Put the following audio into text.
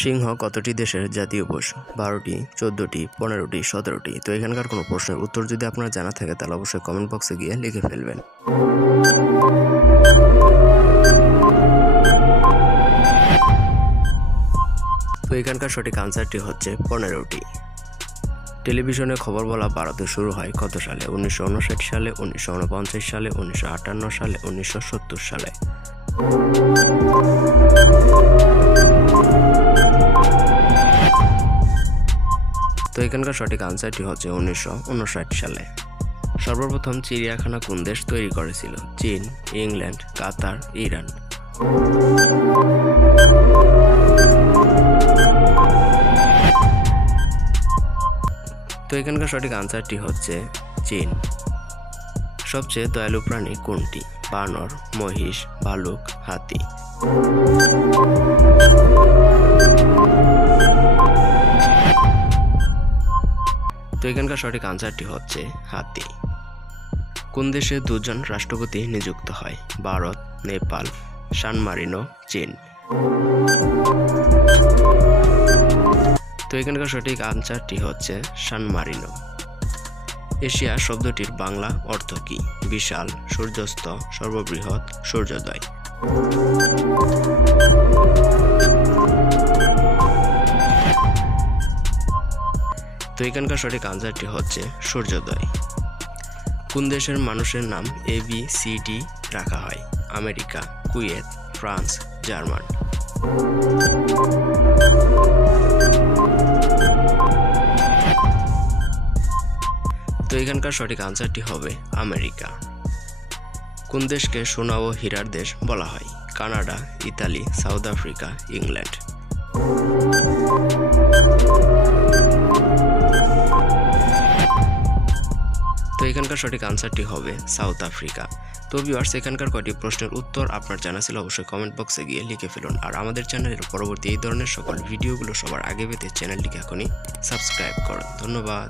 সিংহ কতটি দেশের জাতীয় পশু? 12টি, 14টি, 15টি, 17টি। তো এখানকার কোনো প্রশ্নের উত্তর যদি আপনার জানা থাকে তাহলে অবশ্যই কমেন্ট বক্সে গিয়ে লিখে ফেলবেন। তো এখানকার সঠিক আনসারটি হচ্ছে 15টি। টেলিভিশনে খবর বলা ভারতে শুরু হয় কত সালে? 1959 সালে, 1949 সালে, 1958 সালে, 1970 সালে। তো এখানকার সঠিক আনসারটি হচ্ছে 1959 সালে। সর্বপ্রথম চিড়িয়াখানা কোন দেশ তৈরি করেছিল? চীন, ইংল্যান্ড, কাতার, ইরান। তো এখানকার সঠিক আনসারটি হচ্ছে চীন। সবচেয়ে দয়ালু প্রাণী কোনটি? বানর, মহিষ, ভালুক, হাতি। তো এখানকার সঠিক আনসারটি হচ্ছে হাতি। কোন দেশে দুজন রাষ্ট্রপতি নিযুক্ত হয়? ভারত, নেপাল, সান মারিনো, চীন। তো এখানকার সঠিক আনসারটি হচ্ছে সান মারিনো। এশিয়া শব্দটির বাংলা অর্থ কী? বিশাল, সূর্যাস্ত, সর্ববৃহৎ, সূর্যোদয়। তো এখানকার সঠিক আনসারটি হচ্ছে সূর্যোদয়। কোন দেশের মানুষের নাম ABCD রাখা হয়? America, Kuwait, France, German. তো এখানকার সঠিক আনসারটি হবে আমেরিকা। কোন দেশকে সোনা ও হীরার দেশ বলা হয়? Canada, Italy, south Africa, England. তো এখানকার সঠিক আনসারটি হবে সাউথ আফ্রিকা। তো ভিউয়ার্স, এখানকার কয়টি প্রশ্নের উত্তর আপনার জানা ছিল অবশ্যই কমেন্ট বক্সে গিয়ে লিখে ফেলুন। আর আমাদের চ্যানেলের পরবর্তী এই ধরনের সকল ভিডিওগুলো সবার আগে পেতে চ্যানেলটিকে এখনই সাবস্ক্রাইব করুন। ধন্যবাদ।